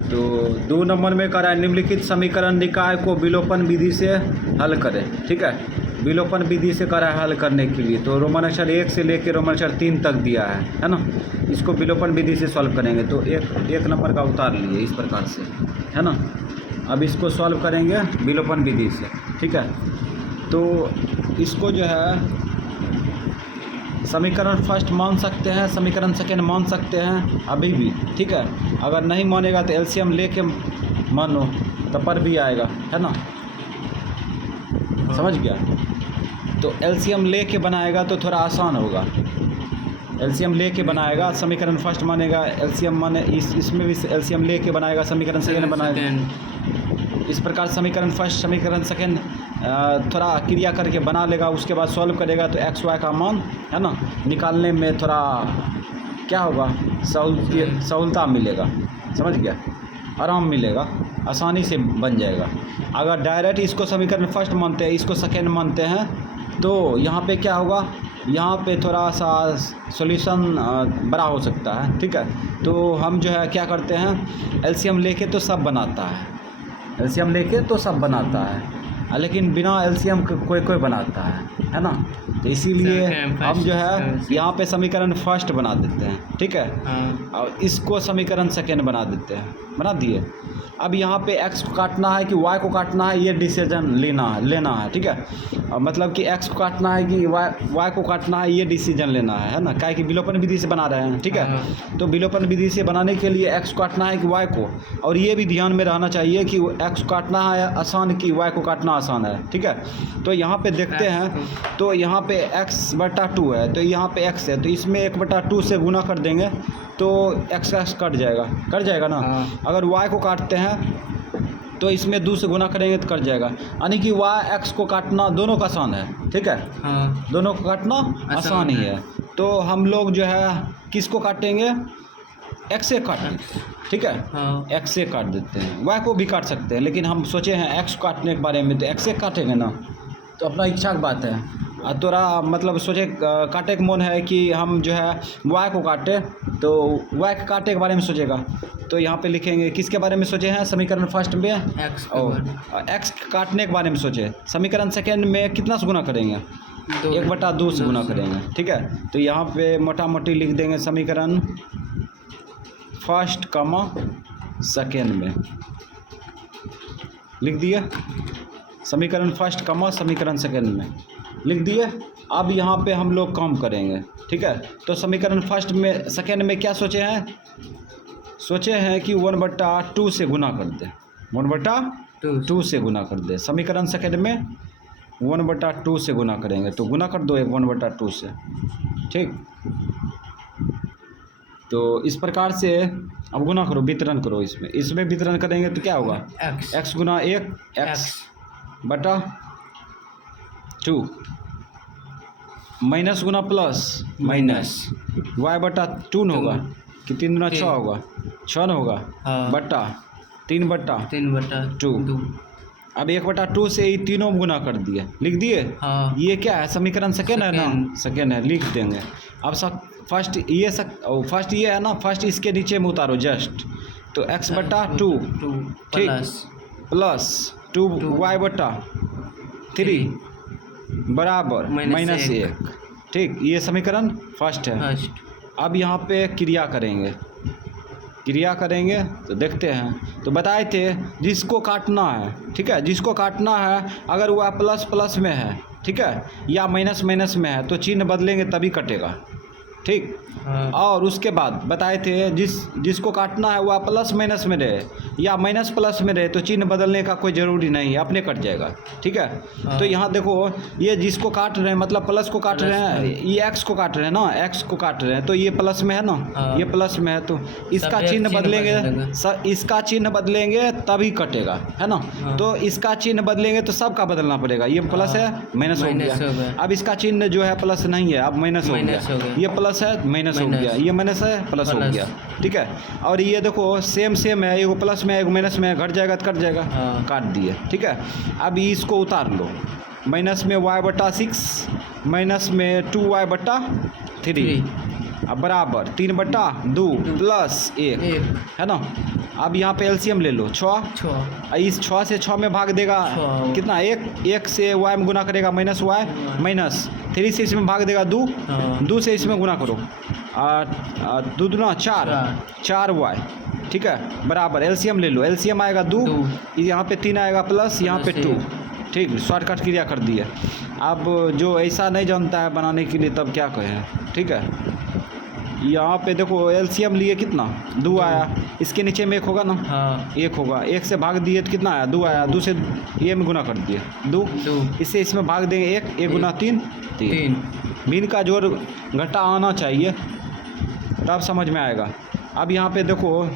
तो 2 नंबर में कह रहा है निम्नलिखित समीकरण निकाय को विलोपन विधि से हल करें। ठीक है, विलोपन विधि से कह रहा है हल करने के लिए। तो रोमन अक्षर 1 से लेकर रोमन अक्षर 3 तक दिया है ना। इसको विलोपन विधि से सॉल्व करेंगे। तो एक नंबर का उतार लिए इस प्रकार से, है ना। अब इसको सॉल्व करेंगे विलोपन विधि से। ठीक है, तो इसको जो है समीकरण फर्स्ट मान सकते हैं, समीकरण सेकेंड मान सकते हैं अभी भी। ठीक है, अगर नहीं मानेगा तो एलसीएम लेके मानो तब पर भी आएगा, है ना। समझ गया। तो एलसीएम लेके बनाएगा तो थोड़ा आसान होगा। एलसीएम लेके बनाएगा, समीकरण फर्स्ट मानेगा, एलसीएम माने इसमें भी एलसीएम लेके बनाएगा, समीकरण सेकेंड बनाएगा। इस प्रकार समीकरण फर्स्ट समीकरण सेकेंड थोड़ा क्रिया करके बना लेगा, उसके बाद सॉल्व करेगा तो एक्स वाई का मान, है ना, निकालने में थोड़ा क्या होगा, सहूलता मिलेगा। समझ गया, आराम मिलेगा, आसानी से बन जाएगा। अगर डायरेक्ट इसको समीकरण फर्स्ट मानते हैं, इसको सेकेंड मानते हैं, तो यहाँ पे क्या होगा, यहाँ पे थोड़ा सा सॉल्यूशन बड़ा हो सकता है। ठीक है, तो हम जो है क्या करते हैं, एलसीएम लेके तो सब बनाता है, एलसीएम लेके तो सब बनाता है, लेकिन बिना एलसीएम कोई बनाता है ना। तो इसीलिए हम जो है यहाँ पे समीकरण फर्स्ट बना देते हैं। ठीक है, और इसको समीकरण सेकेंड बना देते हैं, बना दिए। अब यहाँ पे एक्स को काटना है कि वाई को काटना है, ये डिसीजन लेना है। ठीक है, मतलब कि एक्स को काटना है कि वाई को काटना है, ये डिसीजन लेना है ना। क्या कि विलोपन विधि से बना रहे हैं। ठीक है, तो विलोपन विधि से बनाने के लिए एक्स को काटना है कि वाई को, और ये भी ध्यान में रहना चाहिए कि एक्स को काटना है आसान कि वाई को काटना आसान है। ठीक है, तो यहाँ पे देखते हैं, तो यहाँ पे x/2 है, तो यहाँ पे x है, तो इसमें 1/2 से गुना कर देंगे तो x कट जाएगा ना। अगर y को काटते हैं तो इसमें 2 से गुना करेंगे तो कट जाएगा, यानी कि y x को काटना दोनों का आसान है। ठीक है, दोनों को काटना आसान ही है। तो हम लोग जो है किसको काटेंगे, x से काटेंगे। ठीक है, x से काट देते हैं, y को भी काट सकते हैं, लेकिन हम सोचे हैं x काटने के बारे में, तो x से काटेंगे ना। तो अपना इच्छा की बात है, तोरा मतलब सोचे काटे के मन है कि हम जो है y को काटे, तो y के काटे के बारे में सोचेगा। तो यहाँ पे लिखेंगे किसके बारे में सोचे हैं, समीकरण फर्स्ट में x काटने के बारे में सोचे। समीकरण सेकेंड में कितना से गुना करेंगे, 1/2 से गुना करेंगे। ठीक है, तो यहाँ पे मोटा मोटी लिख देंगे समीकरण फर्स्ट कमा सेकेंड में लिख दिए, समीकरण फर्स्ट कमा समीकरण सेकेंड में लिख दिए। अब यहाँ पे हम लोग काम करेंगे। ठीक है, तो समीकरण फर्स्ट में सेकेंड में क्या सोचे हैं कि 1/2 से गुना कर दे, 1/2 से गुना कर दे। समीकरण सेकेंड में 1/2 से गुना करेंगे, तो गुना कर दो 1/2 से। ठीक, तो इस प्रकार से अब गुना करो, वितरण करो, इसमें वितरण करेंगे तो क्या होगा, x गुना 1 x/2 माइनस गुना प्लस माइनस y/2 न होगा कि 3 गुना 6 होगा, 6 न होगा, बटा 3/2। अब 1/2 से ही तीनों गुना कर दिए, लिख दिए। ये क्या है, समीकरण सेकेंड है ना, सेकेंड है, लिख देंगे। अब फर्स्ट ये है ना, फर्स्ट इसके नीचे में उतारो जस्ट, तो x/2 ठीक प्लस 2y/3 बराबर -1। ठीक, ये समीकरण फर्स्ट है। अब यहाँ पे क्रिया करेंगे तो देखते हैं। तो बताए थे जिसको काटना है, ठीक है, जिसको काटना है, अगर वह प्लस में है, ठीक है, या माइनस में है, तो चिन्ह बदलेंगे तभी कटेगा। ठीक, और उसके बाद बताए थे जिसको काटना है वह प्लस माइनस में रहे या माइनस प्लस में रहे, तो चिन्ह बदलने का कोई ज़रूरी नहीं है, अपने कट जाएगा। ठीक है, तो यहाँ देखो, ये जिसको काट रहे हैं मतलब प्लस को काट रहे हैं, ये एक्स को काट रहे हैं ना, एक्स को काट रहे हैं, तो ये प्लस में है ना, ये प्लस में है, तो इसका चिन्ह बदलेंगे, इसका चिन्ह बदलेंगे तभी कटेगा, है ना। तो इसका चिन्ह बदलेंगे तो सबका बदलना पड़ेगा। ये प्लस है, माइनस हो गया। अब इसका चिन्ह जो है प्लस नहीं है, अब माइनस हो गया। ये प्लस है, माइनस हो गया, ये माइनस है, प्लस हो गया। ठीक है, और ये देखो सेम है, एगो प्लस में एगो माइनस में, घट जाएगा तो कट जाएगा, काट दिए। ठीक है, अब इसको उतार लो, माइनस में y/6 माइनस में 2y/3 अब बराबर 3/2 प्लस 1, है ना। अब यहाँ पे एलसीएम ले लो 6, 6 इस 6 से 6 में भाग देगा 6 कितना, 1 से y में गुना करेगा माइनस y, माइनस 3 से इसमें भाग देगा 2, हाँ। 2 से इसमें गुना करो 2 दूना 4 y, ठीक है, बराबर एलसीएम ले लो, एलसीएम आएगा 2, यहाँ पे 3 आएगा प्लस यहाँ पे 2, ठीक, शॉर्टकट क्रिया कर दी है। अब जो ऐसा नहीं जानता है बनाने के लिए तब क्या कहे, ठीक है। यहाँ पे देखो एलसीएम लिए कितना 2 आया, इसके नीचे में 1 होगा ना, हाँ 1 होगा, 1 से भाग दिए तो कितना आया 2 आया, 2 से ये में गुना कर दिए 2, इससे इसमें भाग देंगे 1 गुना 3 3, भिन्न का जोड़ घटा आना चाहिए तब समझ में आएगा। अब यहाँ पे देखो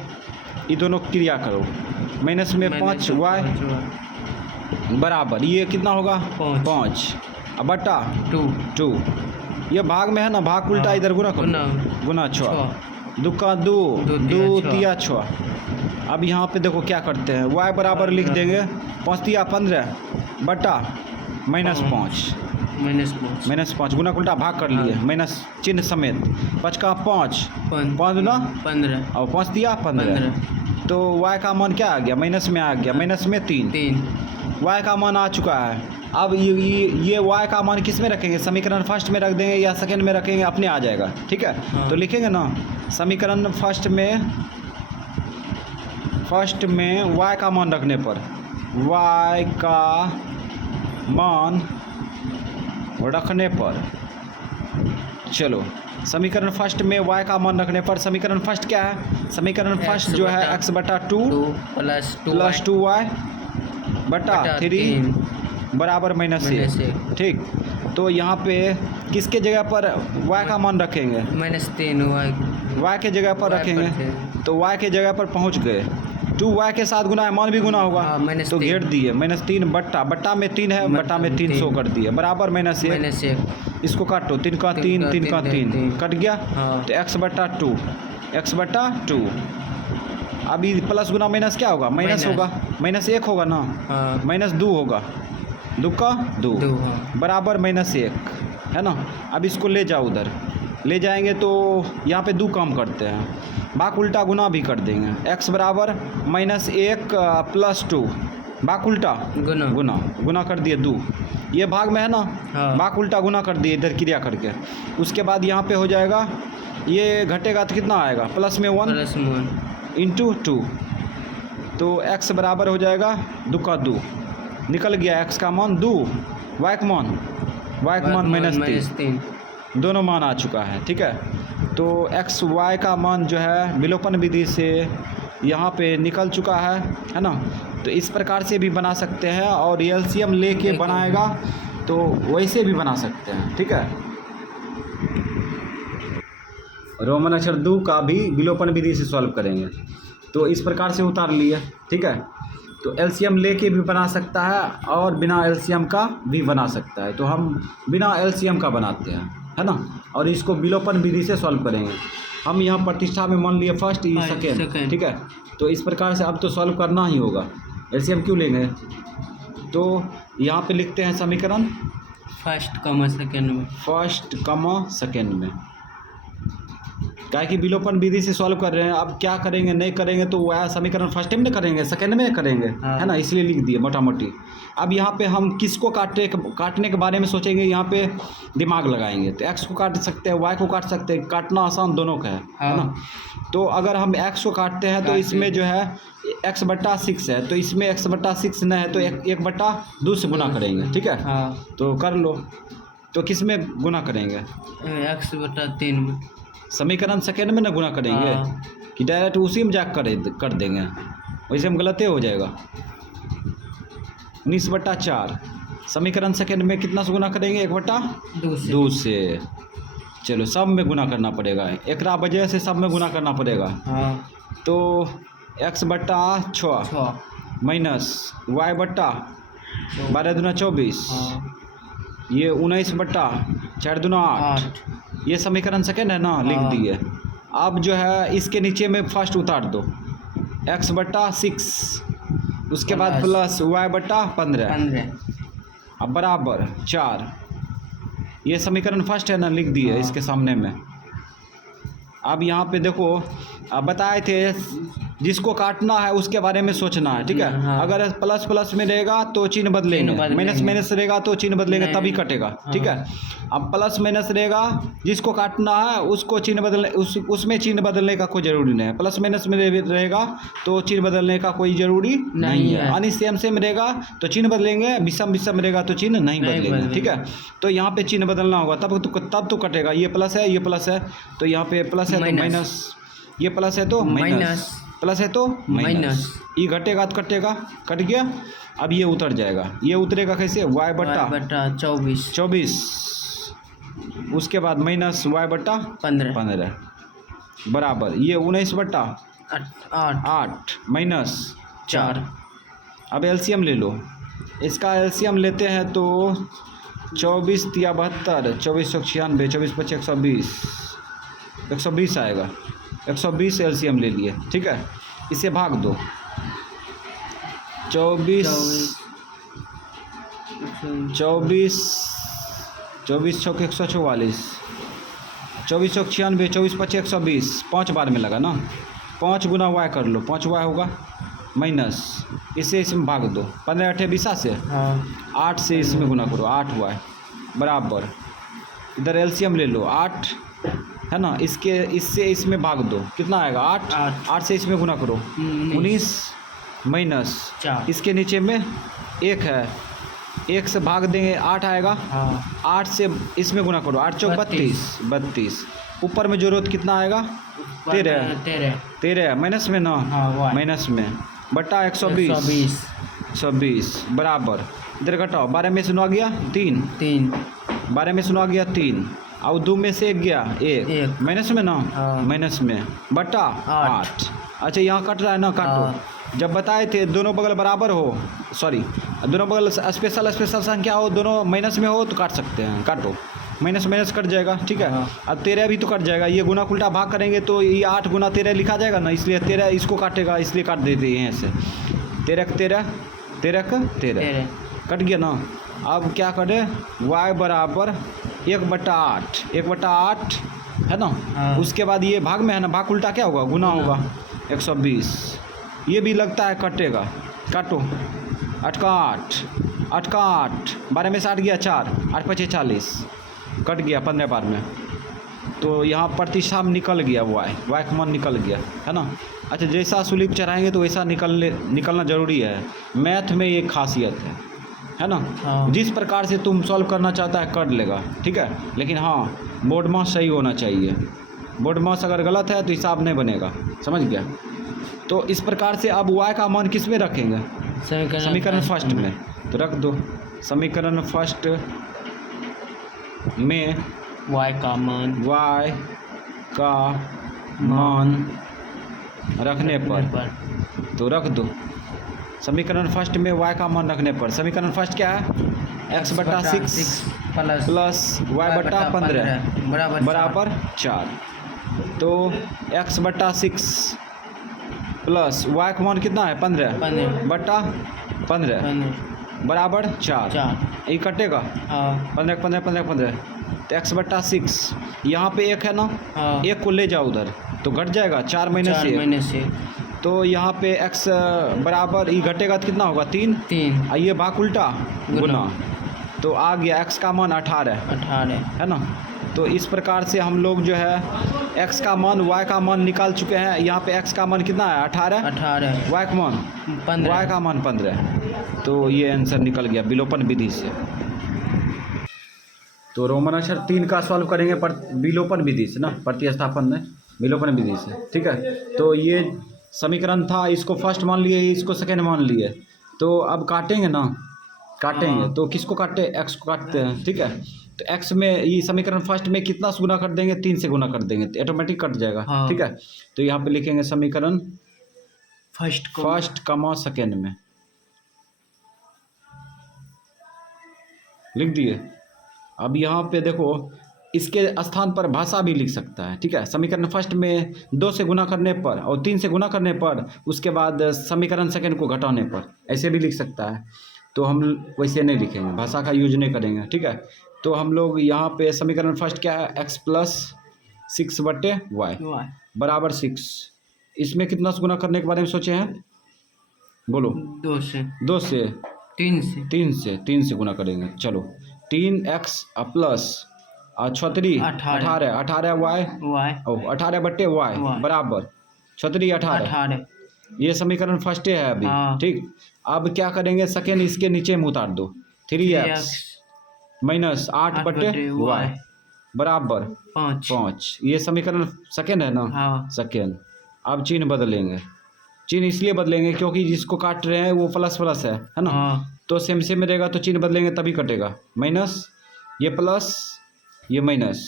ये दोनों क्रिया करो, माइनस में 5 y बराबर ये कितना होगा 5 अब बटा 2, ये भाग में है ना, भाग उल्टा हाँ, इधर गुना करो, गुना 6 2 का 2 2 तिया 6। अब यहाँ पे देखो क्या करते हैं, y बराबर लिख देंगे 5 तिया 15 बटा माइनस 5 गुना उल्टा भाग कर लिए, माइनस चिन्ह समेत, 5 का 5 ना 15 और 5 तिया 15, तो y का मान क्या आ गया, माइनस में आ गया, माइनस में 3 y का मान आ चुका है। अब ये y का मान किस में रखेंगे, समीकरण फर्स्ट में रख देंगे या सेकंड में रखेंगे, अपने आ जाएगा, ठीक है। हाँ। तो लिखेंगे ना समीकरण फर्स्ट में y का मान रखने पर, y का मान रखने पर, चलो समीकरण फर्स्ट में y का मान रखने पर, समीकरण फर्स्ट क्या है, समीकरण फर्स्ट जो है x बटा 2 प्लस 2y बटा 3 बराबर माइनस 1, ठीक। तो यहाँ पे किसके जगह पर y का मान रखेंगे, -3 y के जगह पर रखेंगे, तो y के जगह पर पहुँच गए, 2y के साथ गुना है, मान भी गुना होगा, तो घेर दिए -3 बट्टा में 3 है, बट्टा में 3 100 कर दिए बराबर -1, इसको काटो 3 का 3 3 का 3 कट गया, तो x बटा 2 अभी प्लस गुना माइनस क्या होगा, माइनस होगा, -1 होगा ना, -2 होगा, 2 का 2 बराबर -1 है ना। अब इसको ले जाओ उधर, ले जाएंगे तो यहाँ पे 2 काम करते हैं, भाग उल्टा गुना भी कर देंगे, x बराबर -1 प्लस 2 भाग उल्टा गुना कर दिए 2, ये भाग में है ना, भाग उल्टा गुना कर दिए इधर क्रिया करके। उसके बाद यहाँ पे हो जाएगा, ये घटेगा तो कितना आएगा, प्लस में 1 इंटू 2, तो x बराबर हो जाएगा 2 का 2 निकल गया, x का मान 2, y का मान -3, दोनों मान आ चुका है, ठीक है। तो x y का मान जो है विलोपन विधि से यहाँ पे निकल चुका है ना। तो इस प्रकार से भी बना सकते हैं, और एलसीएम लेके बनाएगा तो वैसे भी बना सकते हैं, ठीक है। रोमन अक्षर 2 का भी विलोपन विधि से सॉल्व करेंगे, तो इस प्रकार से उतार लिए, ठीक है। तो एलसीएम लेके भी बना सकता है और बिना एलसीएम का भी बना सकता है, तो हम बिना एलसीएम का बनाते हैं, है ना, और इसको विलोपन विधि से सॉल्व करेंगे। हम यहाँ प्रतिष्ठा में मान लिए फर्स्ट, ये सेकेंड, ठीक है। तो इस प्रकार से अब तो सॉल्व करना ही होगा, एलसीएम क्यों लेंगे। तो यहाँ पे लिखते हैं समीकरण फर्स्ट कमा सेकेंड में, क्या कि विलोपन विधि से सॉल्व कर रहे हैं। अब क्या करेंगे, नहीं करेंगे तो वह समीकरण फर्स्ट में करेंगे, सेकंड में करेंगे, है ना, इसलिए लिख दिए मोटा मोटी। अब यहाँ पे हम किसको काटने के बारे में सोचेंगे, यहाँ पे दिमाग लगाएंगे, तो x को काट सकते हैं, y को काट सकते हैं, काटना आसान दोनों का है ना। तो अगर हम x को काटते हैं तो इसमें जो है x बटा 6 है, तो इसमें x बटा 6 न है तो 1 बटा 2 से गुना करेंगे, ठीक है। तो कर लो, तो किस में गुना करेंगे, x बटा 3 में, समीकरण सेकेंड में ना गुना करेंगे कि डायरेक्ट उसी में जा कर देंगे, वैसे हम गलत हो जाएगा। 19 बटा 4 समीकरण सेकेंड में कितना से गुना करेंगे, 1 बटा 2 से। चलो सब में गुना करना पड़ेगा, एक वजह से सब में गुना करना पड़ेगा। तो x बटा 6 माइनस y बटा 12 दूना 24, ये 19 बटा 4 दूना 8, ये समीकरण सेकेंड है ना, लिख दिए। अब जो है इसके नीचे में फर्स्ट उतार दो, x बटा 6, उसके बाद प्लस y बटा 15, अब बराबर 4, ये समीकरण फर्स्ट है ना, लिख दिए इसके सामने में। अब यहाँ पे देखो, अब बताए थे जिसको काटना है उसके बारे में सोचना है, ठीक है। हाँ। अगर प्लस प्लस में रहेगा तो चिन्ह बदलेंगे, माइनस माइनस रहेगा तो चिन्ह बदलेंगे, तभी कटेगा, ठीक है। अब प्लस माइनस रहेगा, जिसको काटना है उसको चिन्ह बदलने उसमें चिन्ह बदलने का कोई ज़रूरी नहीं है। प्लस माइनस में रहेगा तो चिन्ह बदलने का कोई ज़रूरी नहीं है। यानी सेम सेम रहेगा तो चिन्ह बदलेंगे, विषम विषम रहेगा तो चिन्ह नहीं बदलेंगे, ठीक है। तो यहाँ पे चिन्ह बदलना होगा तब तो कटेगा। ये प्लस है, ये प्लस है, तो यहाँ पे प्लस है तो माइनस, ये प्लस है तो माइनस, प्लस है तो माइनस, ये घटेगा तो कटेगा, कट गया। अब ये उतर जाएगा, ये उतरेगा कैसे, y बट्टा 24, उसके बाद माइनस y बट्टा 15 बराबर ये 19 बट्टा 8 माइनस 4। अब एलसीएम ले लो, इसका एलसीएम लेते हैं तो 24 तिया 72, 24 96, 24 25 120, 120 आएगा। 120 एलसीएम ले लिए, ठीक है। इसे भाग दो, 24 चौक 144, 24 चौक 96, 24 25 120, 5 बार में लगा ना, 5 गुना y कर लो, 5 y होगा माइनस, इसे इसमें भाग दो, 15 8 20 से 8 से इसमें गुना करो, 8 y बराबर, इधर एलसीएम ले लो 8 है ना, इससे इसमें भाग दो, कितना आएगा 8 से इसमें गुना करो 19 माइनस 4, इसके नीचे में 1 है, 1 से भाग देंगे 8 आएगा, 8 से इसमें गुना करो, 8 चौक 32, ऊपर में जरूरत कितना आएगा 13 माइनस में ना, माइनस में बटा 120 बराबर, इधर घटाओ, 12 में से 9 गया 3, 12 में से 9 गया 3, और 2 में से 1 गया 1 माइनस में ना, माइनस में बटा 8। अच्छा यहाँ कट रहा है ना, काटो। जब बताए थे दोनों बगल बराबर हो, सॉरी दोनों बगल स्पेशल संख्या हो, दोनों माइनस में हो तो काट सकते हैं, काटो, माइनस माइनस कट जाएगा, ठीक है। अब 13 भी तो कट जाएगा, ये गुना उल्टा भाग करेंगे तो ये 8 गुना 13 लिखा जाएगा ना, इसलिए 13 इसको काटेगा, इसलिए काट देते हैं ऐसे, 13 कट गया ना। अब क्या करें, y बराबर 1/8 है ना, उसके बाद ये भाग में है ना, भाग उल्टा क्या होगा, गुना होगा 120, ये भी लगता है कटेगा, काटो, 8 का 8 12 में से 8 गया 4, 8 5 40, कट गया 15 बार में, तो यहाँ प्रतिशाम निकल गया, y का मान निकल गया, है ना। अच्छा जैसा सुलीप चढ़ाएंगे तो वैसा निकलना ज़रूरी है, मैथ में ये खासियत है ना। जिस प्रकार से तुम सॉल्व करना चाहता है कर लेगा, ठीक है, लेकिन हाँ बोर्ड मास सही होना चाहिए, बोर्ड मास अगर गलत है तो हिसाब नहीं बनेगा, समझ गया। तो इस प्रकार से अब y का मान किस में रखेंगे, समीकरण फर्स्ट में, तो रख दो, समीकरण फर्स्ट में y का मान रखने पर, तो रख दो, समीकरण फर्स्ट में y का मान रखने पर, समीकरण फर्स्ट क्या है, x/6 प्लस y/15 बराबर 4, तो x/6 प्लस y का मान कितना है 15/15 बराबर 4, ये कटेगा 15 तो x/6, यहाँ पे 1 है ना, 1 को ले जाओ उधर तो घट जाएगा 4 माइनस 1, तो यहाँ पे x बराबर ये घटेगा तो कितना होगा 3, ये भाग उल्टा गुना, तो आ गया x का मान 18 है ना। तो इस प्रकार से हम लोग जो है x का मान y का मान निकाल चुके हैं। यहाँ पे x का मान कितना है 18, y का मान 15, तो ये आंसर निकल गया विलोपन विधि से। तो रोमन अक्षर 3 का सॉल्व करेंगे पर विलोपन विधि से ना, प्रतिस्थापन में विलोपन विधि से, ठीक है। तो ये समीकरण था, इसको फर्स्ट मान लिए, इसको सेकेंड मान लिए, तो अब काटेंगे ना, तो किसको काटते, x को काटते हैं, ठीक है। तो x में ये समीकरण फर्स्ट में कितना से गुना कर देंगे, 3 से गुना कर देंगे तो ऑटोमेटिक कट जाएगा, ठीक है। तो यहाँ पे लिखेंगे समीकरण फर्स्ट कमा सेकेंड में, लिख दिए। अब यहाँ पे देखो इसके स्थान पर भाषा भी लिख सकता है, ठीक है। समीकरण फर्स्ट में 2 से गुना करने पर और 3 से गुना करने पर, उसके बाद समीकरण सेकेंड को घटाने पर, ऐसे भी लिख सकता है। तो हम वैसे नहीं लिखेंगे, भाषा का यूज नहीं करेंगे, ठीक है। तो हम लोग यहाँ पे समीकरण फर्स्ट क्या है, x + 6/y बराबर 6, इसमें कितना से गुना करने के बारे में सोचे हैं? बोलो। 2 से 2 से 3 से 3 से गुना करेंगे। चलो 3x प्लस 36 18 18 वाई वाई 18 बट्टे वाई Y बराबर 36 18। 18 ये समीकरण फर्स्ट है अभी। हाँ। ठीक, अब क्या करेंगे? सेकेंड इसके नीचे में उतार दो। 3x माइनस 8 बट्टे वाई बराबर 5। ये समीकरण सेकेंड है ना? हाँ। सेकेंड। अब चिन्ह बदलेंगे। चिन्ह इसलिए बदलेंगे क्योंकि जिसको काट रहे हैं वो प्लस प्लस है ना? हाँ। तो सेम सेम में रहेगा तो चिन्ह बदलेंगे तभी कटेगा। माइनस ये प्लस ये माइनस,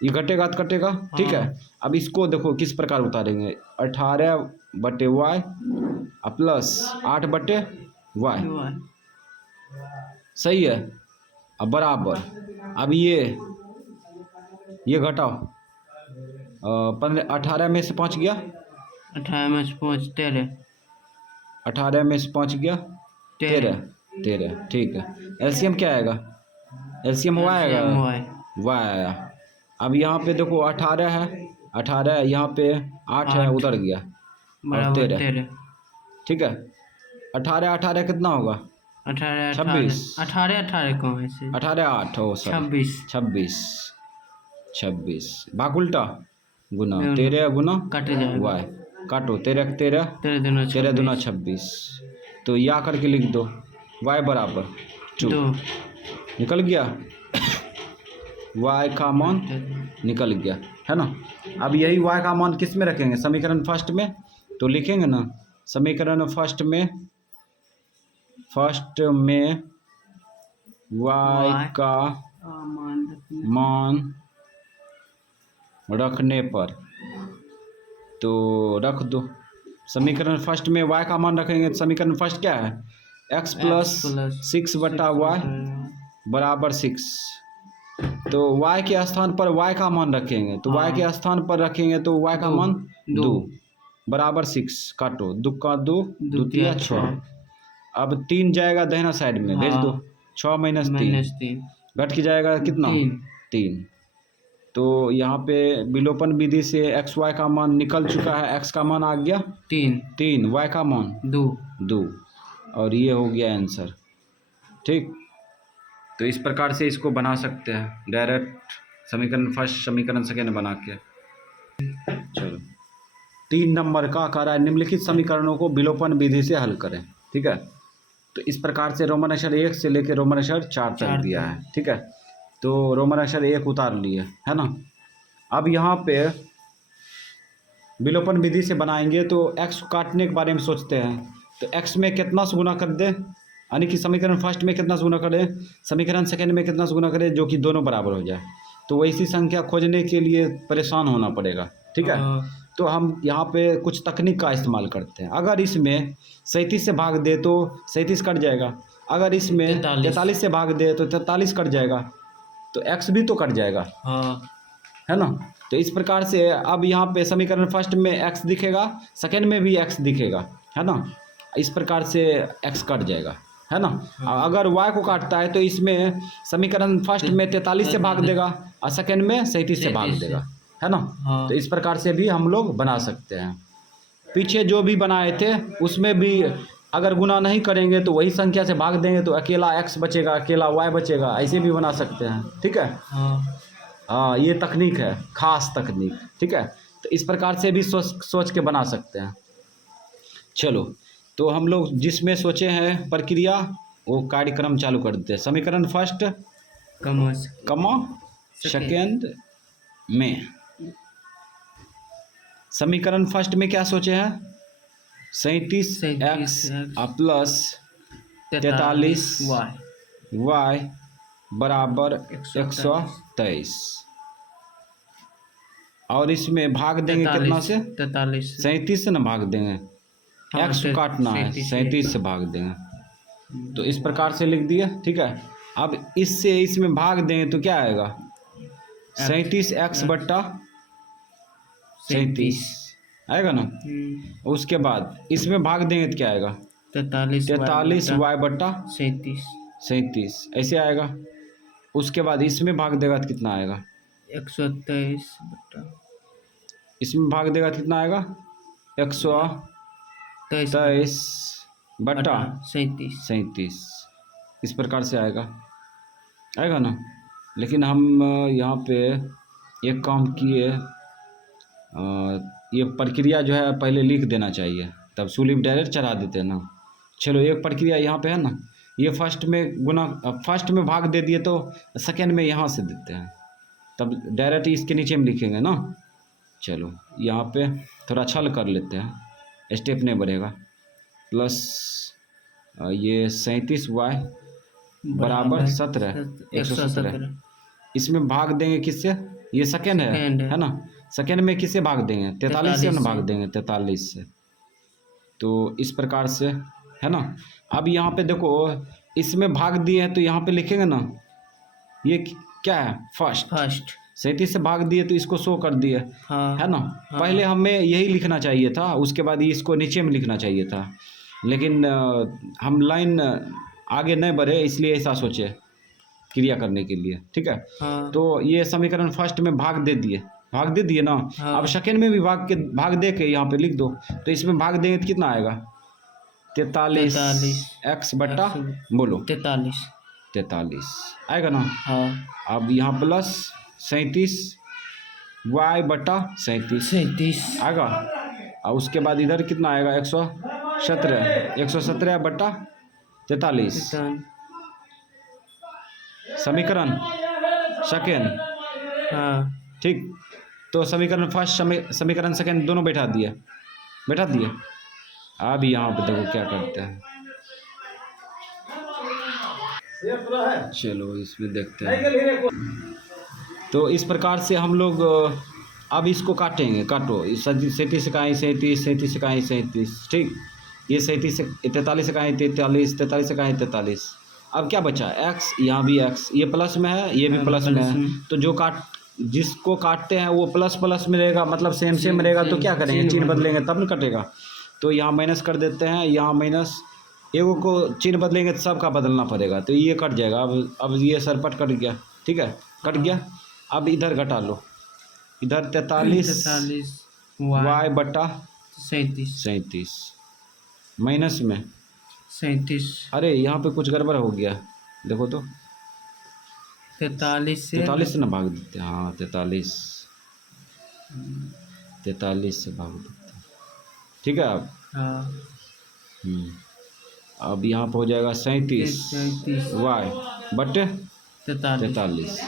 ये घटेगा तो कटेगा। ठीक है, अब इसको देखो किस प्रकार उतारेंगे। 18 बट्टे वाई प्लस 8 बट्टे वाई, सही है। अब बराबर, अब ये घटाओ। 18 में से 5 गया 18 में से 5 13 18 में से 5 गया 13। ठीक है, एलसीएम क्या आएगा? एलसीएम वाई आएगा। वाई आया। अब यहाँ पे देखो 18 है, 18 यहाँ पे 8 है, उधर गया और 13। ठीक है, 18 18 कितना होगा? 18 26। 18 18 कौन है से? 18 8 हो सर 26 भाग उल्टा गुना 13 गुना कट जाएगा। वाई काटो 13 13 13 दूना 26। तो या करके लिख दो y बराबर 2 निकल गया। y का मान निकल गया है ना। अब यही y का मान किस में रखेंगे? समीकरण फर्स्ट में। तो लिखेंगे ना समीकरण फर्स्ट में y का मान रखने पर, तो रख दो समीकरण फर्स्ट में y का मान रखेंगे। समीकरण फर्स्ट क्या है? x प्लस 6 बटा वाई बराबर 6। तो y के स्थान पर y का मान रखेंगे, तो y के स्थान पर रखेंगे तो y का मान 2 बराबर 6। काटो 2 का 2 2 6। अब 3 जाएगा दाहिना साइड में, भेज दो। 6 माइनस 3 घट के जाएगा कितना? 3। तो यहाँ पे विलोपन विधि से एक्स वाई का मान निकल चुका है। x का मान आ गया 3 y का मान 2 और ये हो गया आंसर। ठीक, तो इस प्रकार से इसको बना सकते हैं डायरेक्ट समीकरण फर्स्ट समीकरण सेकेंड बना के। चलो 3 नंबर का कह रहा है निम्नलिखित समीकरणों को विलोपन विधि से हल करें। ठीक है, तो इस प्रकार से रोमन अक्षर 1 से लेकर रोमन अक्षर 4 तक दिया है। ठीक है, तो रोमन अक्षर 1 उतार लिए है ना। अब यहाँ पे विलोपन विधि से बनाएंगे तो x काटने के बारे में सोचते हैं। तो x में कितना से गुना कर दे, यानी कि समीकरण फर्स्ट में कितना से गुना करें, समीकरण सेकंड में कितना से गुना करें, जो कि दोनों बराबर हो जाए। तो वैसी संख्या खोजने के लिए परेशान होना पड़ेगा। ठीक है, तो हम यहाँ पे कुछ तकनीक का इस्तेमाल करते हैं। अगर इसमें 37 से भाग दे तो 37 कट जाएगा। अगर इसमें 43 से भाग दे तो 43 कट जाएगा। तो x भी तो कट जाएगा है ना। तो इस प्रकार से अब यहाँ पे समीकरण फर्स्ट में x दिखेगा, सेकंड में भी x दिखेगा है ना। इस प्रकार से x कट जाएगा है ना। अगर y को काटता है तो इसमें समीकरण फर्स्ट में 43 से भाग देगा और सेकंड में 37 से भाग देगा है ना। तो इस प्रकार से भी हम लोग बना सकते हैं। पीछे जो भी बनाए थे उसमें भी अगर गुना नहीं करेंगे तो वही संख्या से भाग देंगे तो अकेला x बचेगा, अकेला y बचेगा, ऐसे भी बना सकते हैं। ठीक है, हाँ ये तकनीक है, खास तकनीक। ठीक है, तो इस प्रकार से भी सोच के बना सकते हैं। चलो तो हम लोग जिसमें सोचे हैं प्रक्रिया वो कार्यक्रम चालू कर देते हैं। समीकरण फर्स्ट कमा सेकेंड में, समीकरण फर्स्ट में क्या सोचे हैं? 37x प्लस 43 y बराबर 123 और इसमें भाग देंगे कितना से? 37 से ना भाग देंगे, x काटना है, 37 से भाग देंगे। तो इस प्रकार से लिख दिया। ठीक है, अब इससे इसमें भाग देंगे तो क्या आएगा? 37x बट्टा 37 आएगा ना। उसके बाद इसमें भाग देंगे तो क्या आएगा? 43 y बट्टा 37 ऐसे आएगा। उसके बाद इसमें भाग देगा तो कितना आएगा? 123 बट्टा, इसमें भाग देगा तो कितना आएगा? 123 बटा 37। इस प्रकार से आएगा ना। लेकिन हम यहाँ पे एक काम किए, ये प्रक्रिया जो है पहले लिख देना चाहिए, तब स्लिप डायरेक्ट चढ़ा देते हैं ना। चलो एक प्रक्रिया यहाँ पे है ना, ये फर्स्ट में भाग दे दिए तो सेकेंड में यहाँ से देते हैं, तब डायरेक्ट इसके नीचे में लिखेंगे ना। चलो यहाँ पे थोड़ा छल कर लेते हैं, स्टेप नहीं बढ़ेगा। प्लस ये 37y बराबर 17 117। इसमें भाग देंगे किससे, ये सेकेंड है ना। सेकेंड में किससे भाग देंगे, 43 से ना भाग देंगे, 43 से। तो इस प्रकार से है ना। अब यहाँ पे देखो इसमें भाग दिए हैं तो यहाँ पे लिखेंगे ना, ये क्या है, फर्स्ट 37 से भाग दिए तो इसको शो कर दिए, है ना। पहले हमें यही लिखना चाहिए था, उसके बाद इसको नीचे में लिखना चाहिए था, लेकिन हम लाइन आगे नहीं बढ़े इसलिए ऐसा सोचे क्रिया करने के लिए, ठीक है। तो ये समीकरण फर्स्ट में भाग दे दिए ना। अब सेकेंड में भी भाग दे के यहाँ पे लिख दो, तो इसमें भाग देंगे तो कितना आएगा, 43 x बटा बोलो 43 आएगा ना। अब यहाँ प्लस 37 y बटा 37 आएगा। और उसके बाद इधर कितना आएगा, 117 बटा 43 समीकरण सेकेंड, ठीक। तो समीकरण फर्स्ट समीकरण सेकेंड दोनों बैठा दिए। अब यहाँ पे देखो क्या करते हैं, चलो इसमें देखते हैं। तो इस प्रकार से हम लोग अब इसको काटेंगे, काटो 37 से कहीं 37 से कहीं 37, ठीक। ये 37 से 43 से कहीं 43 से कहीं 43। अब क्या बचा, x, यहाँ भी x, ये प्लस में है, ये भी प्लस में है। तो जिसको काटते हैं वो प्लस में रहेगा, मतलब सेम रहेगा। तो क्या करेंगे, चिन्ह बदलेंगे तब न कटेगा। तो यहाँ माइनस कर देते हैं, यहाँ माइनस, एगो को चिन्ह बदलेंगे तो सबका बदलना पड़ेगा, तो ये कट जाएगा। अब ये सरपट कट गया, ठीक है, कट गया। अब इधर घटा लो, इधर 43 y बटा 37 माइनस में 37। अरे यहाँ पे कुछ गड़बड़ हो गया, देखो तो 43 से ना भाग देते हैं, हाँ 43 से भाग देते हैं, ठीक है। अब यहाँ पे हो जाएगा 37 y बटे 43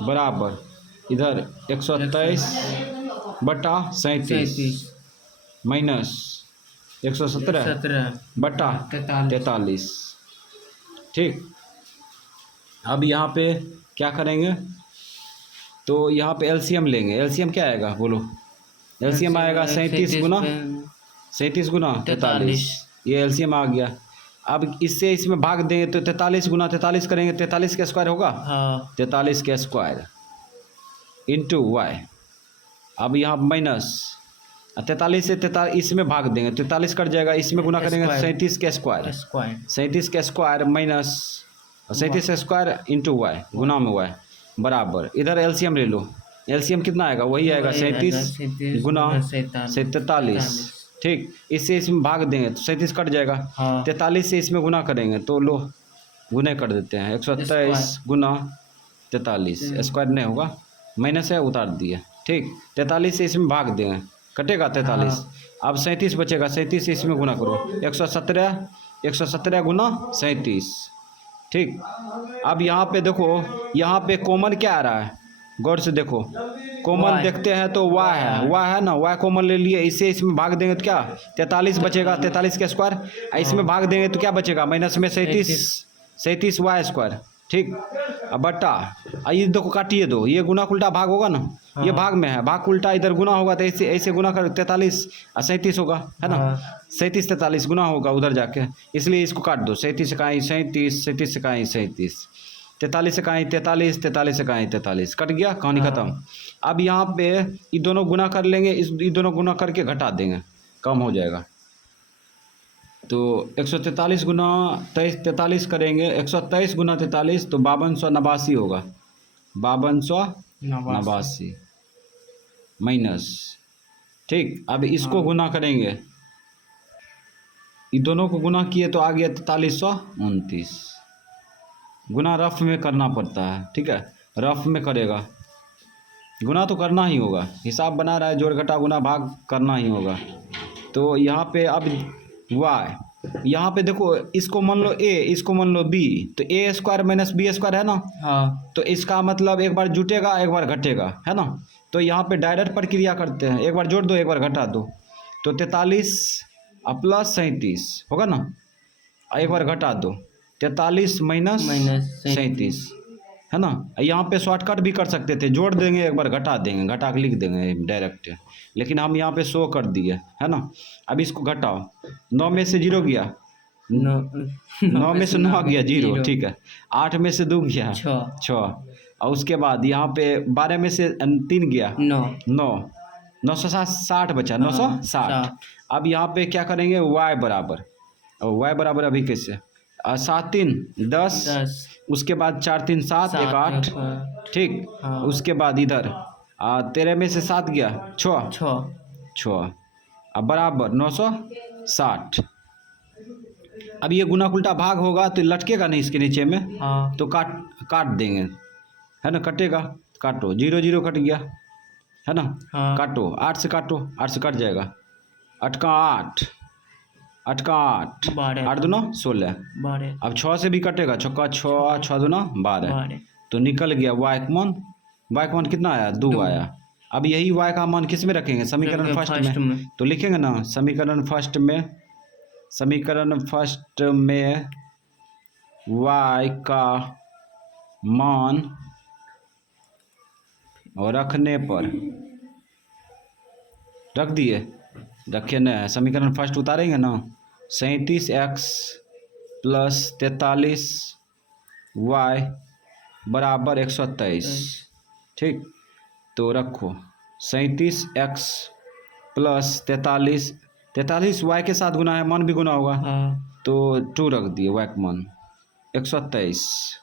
बराबर इधर 123 बटा 37 माइनस 117 बटा 43, ठीक। अब यहाँ पे क्या करेंगे, तो यहाँ पे एलसीएम लेंगे। एलसीएम क्या आएगा बोलो, एलसीएम आएगा 37 गुना 43, ये एलसीएम आ गया। अब इससे इसमें भाग देंगे तो 43 गुना 43 करेंगे, 43 का स्क्वायर होगा, 43 का स्क्वायर इंटू वाई। अब यहाँ माइनस 43 से 43 इसमें भाग देंगे, 43 कट जाएगा, इसमें गुना करेंगे 37 का स्क्वायर 37 का स्क्वायर माइनस 37 का स्क्वायर इंटू वाई, गुना में वाई बराबर। इधर एलसीएम ले लो, एलसीएम कितना आएगा, वही आएगा 37 गुना 43, ठीक। इससे इसमें भाग देंगे तो 37 कट जाएगा, 43 से इसमें गुना करेंगे तो लो गुने कर देते हैं, 127 गुना 43 स्क्वायर नहीं होगा, माइनस है उतार दिए, ठीक। 43 से इसमें भाग देंगे, कटेगा 43। अब 37 बचेगा, 37 से इसमें गुना करो, 117 गुना 37, ठीक। अब यहाँ पे देखो, यहाँ पे कॉमन क्या आ रहा है, गौर से देखो, कॉमन देखते हैं तो y है ना, y कॉमन ले लिए, इससे इसमें भाग देंगे तो क्या 43 बचेगा, 43 का स्क्वायर, इसमें भाग देंगे तो क्या बचेगा, माइनस में 37 y स्क्वायर, ठीक। अब बट्टा, ये देखो काटिए दो, ये गुना उल्टा भाग होगा ना, ये भाग में है, भाग उल्टा इधर गुना होगा तो ऐसे गुना कर 43 और 37 होगा, है ना। 37 43 गुना होगा उधर जाके, इसलिए इसको काट दो, 37 से कहीं 37 से कहीं 37, 43 से कहीं 43 से कहीं 43, कट गया, कहानी खत्म। अब यहाँ पे ये दोनों गुना कर लेंगे, ये दोनों गुना करके घटा देंगे, कम हो जाएगा। तो 143 गुना 43 करेंगे, 123 गुना 43 तो 5289 होगा, 5289 माइनस ठीक। अब इसको हाँ। गुना करेंगे, इन दोनों को गुना किए तो आ गया 4329। गुना रफ में करना पड़ता है, ठीक है, रफ में करेगा, गुना तो करना ही होगा, हिसाब बना रहा है, जोड़ घटा गुना भाग करना ही होगा। तो यहाँ पे अब y, यहाँ पे देखो, इसको मान लो a, इसको मान लो b, तो a square minus b square है ना। हाँ। तो इसका मतलब एक बार जुटेगा एक बार घटेगा, है ना। तो यहाँ पे डायरेक्ट प्रक्रिया करते हैं, एक बार जोड़ दो एक बार घटा दो, तो 43 प्लस 37 होगा ना, एक बार घटा दो, 43 माइनस 37, है ना। यहाँ पे शॉर्टकट भी कर सकते थे, जोड़ देंगे एक बार घटा देंगे, घटा के लिख देंगे डायरेक्ट, लेकिन हम यहाँ पे 100 कर दिए, है ना। अब इसको घटाओ, 9 में से 0 गया, 9 में से 9 गया 0, ठीक है। 8 में से 2 गया 6, और उसके बाद यहाँ पे 12 में से 3 गया 9, 960 बचा, 960। अब यहाँ पे क्या करेंगे, y बराबर, और y बराबर अभी कैसे, 7 3 10, उसके बाद 4 3 7 1 8, ठीक। उसके बाद इधर 13 में से 7 गया 6, अब बराबर 960। अब ये गुना उल्टा भाग होगा तो लटकेगा नहीं इसके नीचे में, तो काट देंगे, है ना, कटेगा, काटो, 0 0 कट गया, है ना। काटो, 8 से काटो, 8 से कट जाएगा, 8 का 8, 8 का 8, 8 दूना 16, अब 6 से भी कटेगा, 6 का 6, 6 दूना 12, तो निकल गया y का मान कितना आया, 2 आया। अब यही y का मान किस में रखेंगे, समीकरण फर्स्ट में, तो लिखेंगे ना, समीकरण फर्स्ट में y का मान और रखने पर, रख दिए, रखे न, समीकरण फर्स्ट उतारेंगे ना, 37x प्लस 43y बराबर 123, ठीक। तो रखो 37x प्लस 43 y के साथ गुना है, मान भी गुना होगा, तो 2 रख दिए, y का मान 123,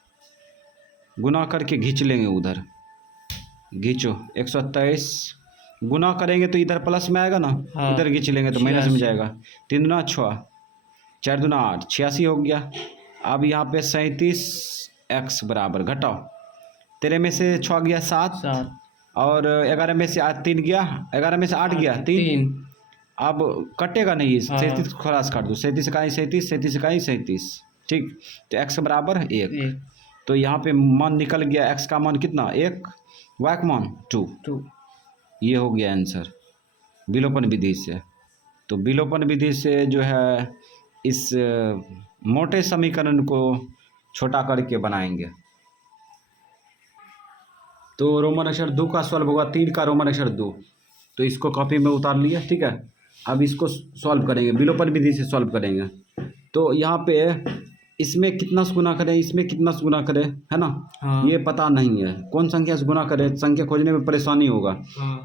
गुना करके खींच लेंगे, उधर खींचो, 123 गुना करेंगे तो इधर प्लस में आएगा ना, इधर खींच लेंगे तो माइनस में जाएगा, 3 दूना 6, 4 दूना 8, 86 हो गया। अब यहाँ पे 37x बराबर, घटाओ, 13 में से 6 गया 7, और 11 में से 3 गया, 11 में से 8 गया 3, अब कटेगा नहीं, 37 को खलास काट दो, 37 इकाई 37, 37 इकाई 37, ठीक। तो x बराबर 1, तो यहाँ पे मान निकल गया, x का मान कितना 1, y का मान 2, ये हो गया आंसर विलोपन विधि से। तो विलोपन विधि से जो है इस मोटे समीकरण को छोटा करके बनाएंगे। तो रोमन अक्षर 2 का सॉल्व होगा, 3 का रोमन अक्षर 2, तो इसको कॉपी में उतार लिया, ठीक है। अब इसको सॉल्व करेंगे, विलोपन विधि से सॉल्व करेंगे। तो यहाँ पे इसमें कितना से गुना करें, इसमें कितना से गुना करें, है ना, ये पता नहीं है, कौन संख्या से गुना करें, संख्या खोजने में परेशानी होगा।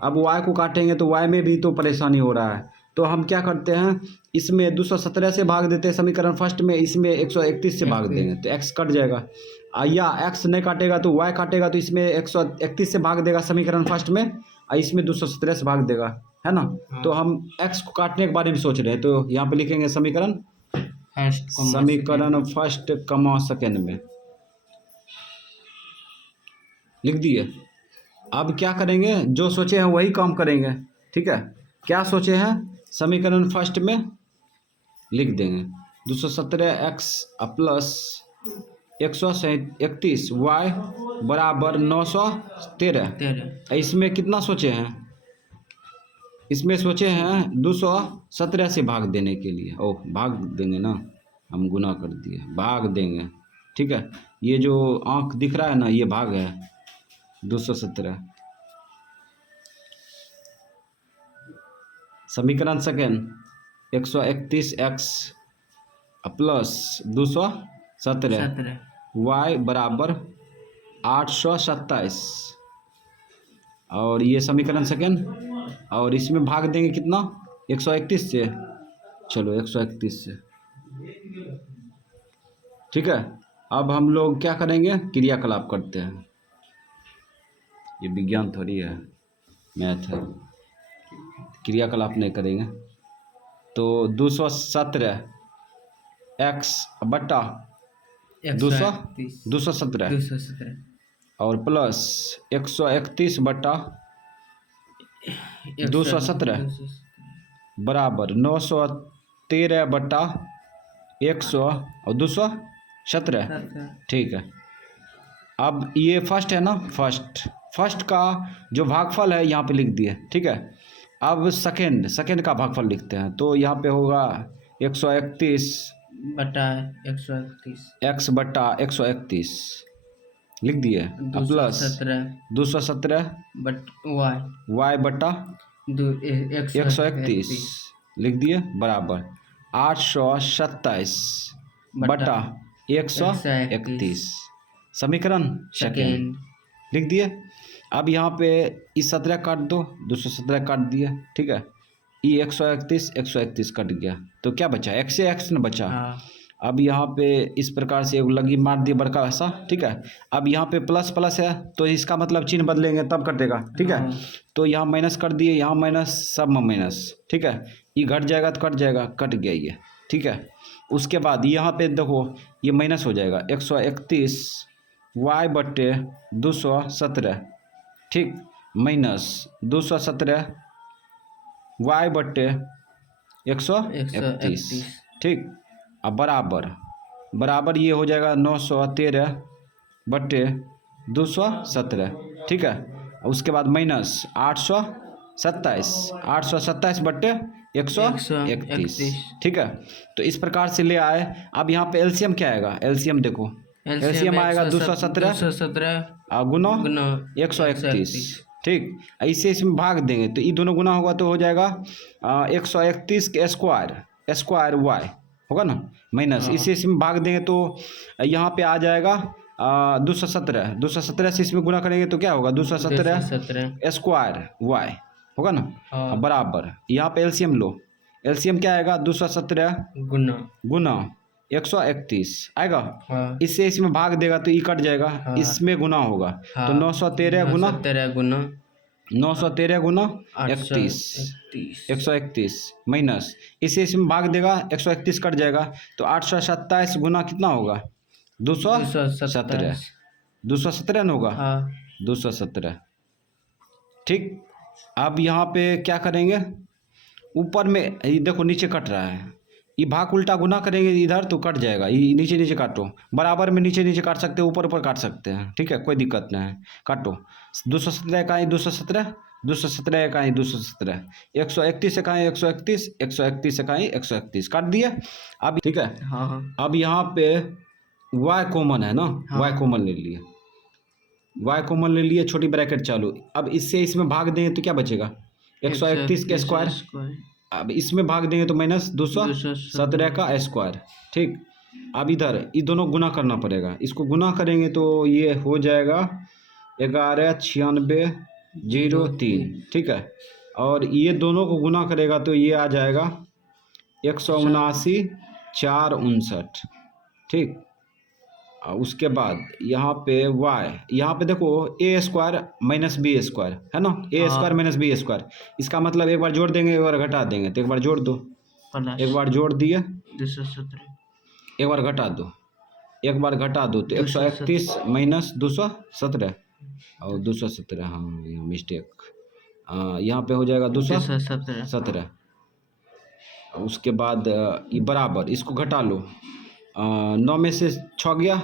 अब y को काटेंगे तो y में भी तो परेशानी हो रहा है, तो हम क्या करते हैं, इसमें 217 से भाग देते हैं समीकरण फर्स्ट में, इसमें 131 से भाग देंगे तो x कट जाएगा, या x नहीं काटेगा तो y काटेगा, तो इसमें 131 से भाग देगा समीकरण फर्स्ट में, और इसमें 217 से भाग देगा, है ना। तो हम x को काटने के बारे में सोच रहे हैं, तो यहाँ पे लिखेंगे समीकरण फर्स्ट कमा सेकेंड में लिख दिए। अब क्या करेंगे, जो सोचे हैं वही काम करेंगे, ठीक है। क्या सोचे हैं, समीकरण फर्स्ट में लिख देंगे 217x प्लस 131 y बराबर 913। इसमें कितना सोचे हैं, इसमें सोचे हैं 217 से भाग देने के लिए, ओह भाग देंगे ना, हम गुना कर दिए, भाग देंगे, ठीक है। ये जो आंख दिख रहा है ना, ये भाग है 217। समीकरण सेकेंड 131x प्लस 217 y बराबर 827, और ये समीकरण सेकेंड, और इसमें भाग देंगे कितना 131 से, चलो 131 से, ठीक है। अब हम लोग क्या करेंगे, क्रियाकलाप करते हैं, ये विज्ञान थोड़ी है, मैथ है। क्रियाकलाप नहीं करेंगे। तो 217 x बटा 131 217 217 और प्लस 131 बटा 217 बराबर 913 बटा 100 और 217। ठीक है। अब ये फर्स्ट है ना, फर्स्ट का जो भागफल है यहाँ पे लिख दिए। ठीक है। अब सेकंड का भागफल लिखते हैं। तो यहाँ पे होगा 131 बटा 131 x बटा 131 लिख दिए। अब प्लस 217 बट y बटा 131 लिख दिए बराबर 827 बटा 131 समीकरण सेकेंड लिख दिए। अब यहाँ पे इस 17 काट दो, 217 काट दिए। ठीक है। ये 131 कट गया तो क्या बचा, x से x न बचा। अब यहाँ पे इस प्रकार से लगी मार दिए बड़का ऐसा। ठीक है। अब यहाँ पे प्लस प्लस है तो इसका मतलब चिन्ह बदलेंगे तब कटेगा। ठीक है। तो यहाँ माइनस कर दिए, यहाँ माइनस, सब में माइनस। ठीक है। ये घट जाएगा तो कट जाएगा, कट गया ये। ठीक है। उसके बाद यहाँ पे देखो ये माइनस हो जाएगा 131 y बटे 217। ठीक, माइनस 217 y बटे 131। ठीक। अब बराबर ये हो जाएगा 913 बटे 217। ठीक है। उसके बाद माइनस 827 बटे 131। ठीक है। तो इस प्रकार से ले आए। अब यहाँ पे एलसीएम क्या आएगा, एलसीएम देखो, एलसीएम आएगा 217 गुना 131। ठीक, ऐसे इसमें भाग देंगे तो ये दोनों गुना होगा तो हो जाएगा 131 के स्क्वायर वाई होगा ना, माइनस इसे इसमें भाग देंगे तो यहाँ पे आ जाएगा 217 से इसमें गुना करेंगे तो क्या होगा 217 स्क्वायर वाई होगा ना। बराबर यहाँ पे एलसीएम लो, एलसीएम क्या आएगा 217 गुना 131 आएगा। इससे इसमें भाग देगा तो ये कट जाएगा, इसमें गुना होगा तो 913 गुना 131 माइनस इसे इसमें भाग देगा 131 कट जाएगा तो 827 गुना कितना होगा 217 न होगा 217। ठीक। अब यहाँ पे क्या करेंगे, ऊपर में ये देखो नीचे कट रहा है, ये भाग उल्टा गुना करेंगे इधर तो कट जाएगा, ये नीचे काटो, बराबर में नीचे काट सकते हैं, ऊपर काट सकते हैं। ठीक है, कोई दिक्कत नहीं है, काटो। 217 का 217 का 217 131 से कहीं 131 से कहीं 131 काट दिए। अब ठीक है। अब यहाँ पे y कॉमन है ना, y कॉमन ले लिए, छोटी ब्रैकेट चालू। अब इससे इसमें भाग देंगे तो क्या बचेगा 131 के स्क्वायर। अब इसमें भाग देंगे तो माइनस 217 का स्क्वायर। ठीक। अब इधर ये दोनों गुना करना पड़ेगा, इसको गुना करेंगे तो ये हो जाएगा 119603। ठीक है। और ये दोनों को गुना करेगा तो ये आ जाएगा 179,459। ठीक। उसके बाद यहाँ पे y, यहाँ पे देखो a square minus b square है ना, a square minus b square, इसका मतलब एक बार जोड़ देंगे एक बार घटा देंगे तो एक बार जोड़ दो, एक बार जोड़ दिए 217, एक बार घटा दो, एक बार घटा दो तो 131 माइनस 217 और 217, हाँ मिस्टेक, यहाँ पे हो जाएगा 217। उसके बाद ये बराबर इसको घटा लो, 9 में से 6 गया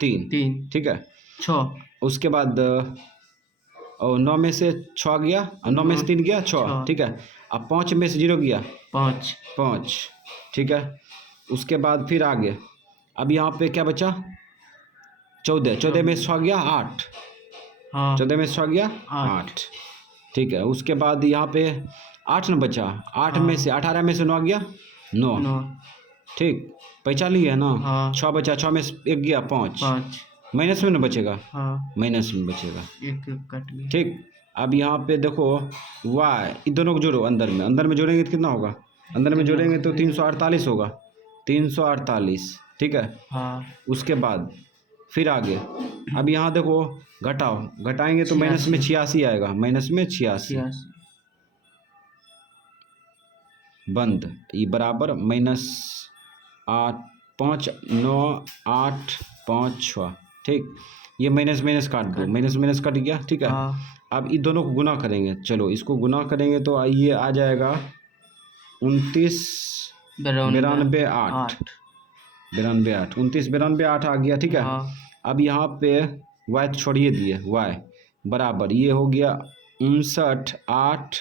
3। ठीक है 6। उसके बाद और 9 में से 6 गया और 9 में से 3 गया 6। ठीक है। अब 5 में से 0 गया 5। ठीक है। उसके बाद फिर आगे अब यहाँ पे क्या बचा 14 में से 6 गया 8। 14 में से 6 गया 8। ठीक है। उसके बाद यहाँ पे 8 न बचा, 8 में से 18 में से 9 गया 9। ठीक, पहचान लिया है ना। 6 बचा, 6 में से 1 गया 5, माइनस में न बचेगा, माइनस में बचेगा। ठीक। अब यहाँ पे देखो y, इन दोनों को जोड़ो अंदर में जोड़ेंगे तो कितना होगा, अंदर में जोड़ेंगे तो 348 होगा, 348। ठीक है। उसके बाद फिर आगे अब यहाँ देखो घटाएंगे तो माइनस में 86 आएगा, माइनस में 86। बंद, ये बराबर -5, 9, 8, 5, 6। ठीक, ये माइनस माइनस काट दो, माइनस माइनस कट गया। ठीक है, हाँ। अब इन दोनों को गुना करेंगे। चलो इसको गुना करेंगे तो ये आ जाएगा 29 92 8, 92 8, 29 92 8 आ गया। ठीक है, हाँ। अब यहाँ पे y छोड़िए दिए, y बराबर ये हो गया 59 8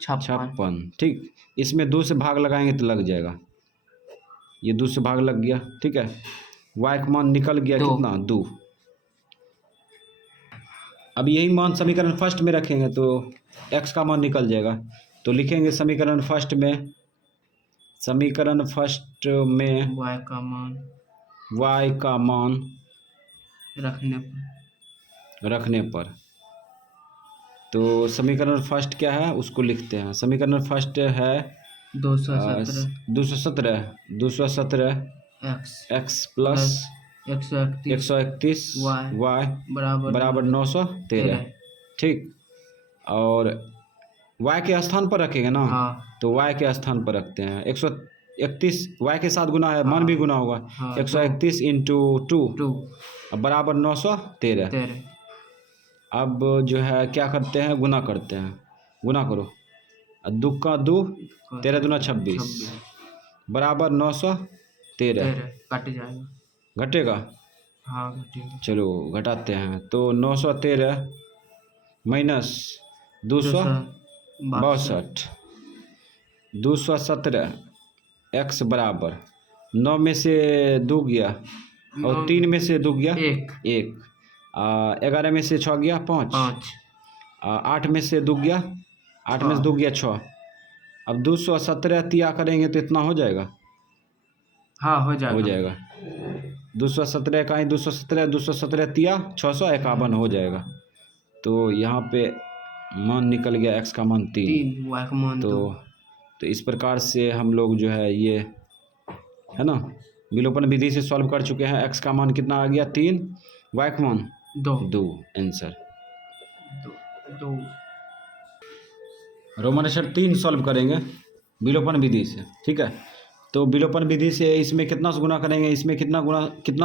56। ठीक, इसमें 2 से भाग लगाएंगे तो लग जाएगा, ये 2 से भाग लग गया। ठीक है, y का मान निकल गया कितना 2। अब यही मान समीकरण फर्स्ट में रखेंगे तो x का मान निकल जाएगा। तो लिखेंगे समीकरण फर्स्ट में y का मान रखने पर तो समीकरण फर्स्ट क्या है उसको लिखते हैं। समीकरण फर्स्ट है 217 x प्लस 131 y बराबर 913। ठीक, और y के स्थान पर रखेंगे ना। हाँ। तो y के स्थान पर रखते हैं 131, y के साथ गुना है, मान भी गुना होगा। 131 इंटू 2 बराबर 913। अब जो है क्या करते हैं, गुना करते हैं। गुना करो, 2 का 2, 13 दूना 26 बराबर 913। कट जाएगा, घटेगा। हाँ घटेगा। चलो घटाते हैं, तो 913 माइनस 262 217 x बराबर 9 में से 2 गया और 3 में से 2 गया 1, 11 में से 6 गया 5, 8 में से 2 गया 8 में से 2 गया 6। अब 217 तिया करेंगे तो इतना हो जाएगा। हाँ हो जाएगा। 217 का 217 तिया 651 हो जाएगा। तो यहाँ पे मान निकल गया x का मान 3। तो इस प्रकार से हम लोग जो है ये है ना विलोपन विधि से सॉल्व कर चुके हैं। x का मान कितना आ गया 3, y का मान 2। आंसर रोमन अक्षर 3 सॉल्व करेंगे विलोपन विधि से। ठीक है, तो विलोपन विधि से इसमें कितना से गुना करेंगे, इसमें कितना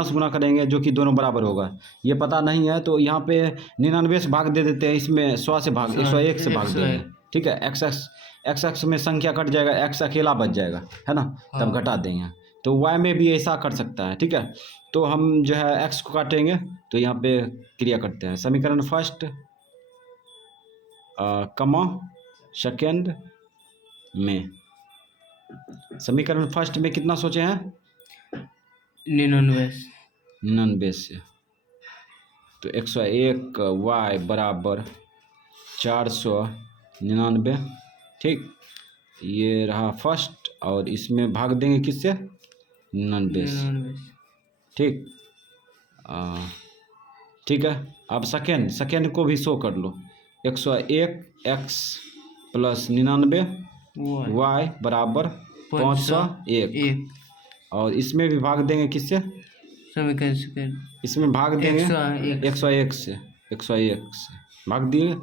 से गुना करेंगे जो कि दोनों बराबर होगा, ये पता नहीं है। तो यहाँ पे 99 से भाग दे देते हैं, इसमें 100 से भाग 101 से भाग देंगे। ठीक है, x में संख्या कट जाएगा, x अकेला बच जाएगा, है ना, तब घटा देंगे। तो y में भी ऐसा कर सकता है। ठीक है, तो हम जो है x को काटेंगे तो यहाँ पे क्रिया करते हैं। समीकरण फर्स्ट कमा सेकेंड में, समीकरण फर्स्ट में कितना सोचे हैं 99 से। तो 101 y बराबर 499। ठीक, ये रहा फर्स्ट और इसमें भाग देंगे किससे 99 से। ठीक, ठीक है। अब सेकेंड को भी शो कर लो। 101 x प्लस 99 y बराबर 501 और इसमें भी भाग देंगे किससे, इसमें भाग देंगे 101 से भाग दिए,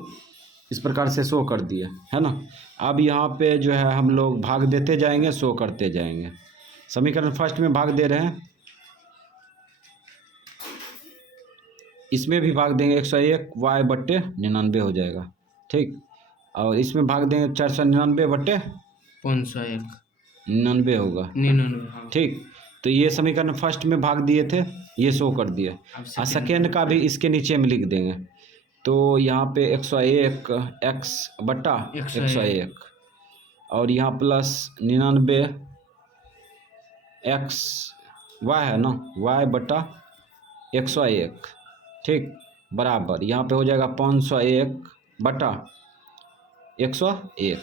इस प्रकार से शो कर दिए, है ना। अब यहाँ पे जो है हम लोग भाग देते जाएंगे, शो करते जाएंगे। समीकरण फर्स्ट में भाग दे रहे हैं, इसमें भी भाग देंगे 101 y बट्टे 99 हो जाएगा। ठीक, और इसमें भाग देंगे 499 बट्टे 501 99 होगा। 99। ठीक, तो ये समीकरण फर्स्ट में भाग दिए थे, ये शो कर दिए। और सेकेंड का भी इसके नीचे में लिख देंगे। तो यहाँ पे 101 x बट्टा 101 और यहाँ प्लस 99 x y है ना, y बट्टा 101। ठीक, बराबर यहाँ पे हो जाएगा 501 बटा 101।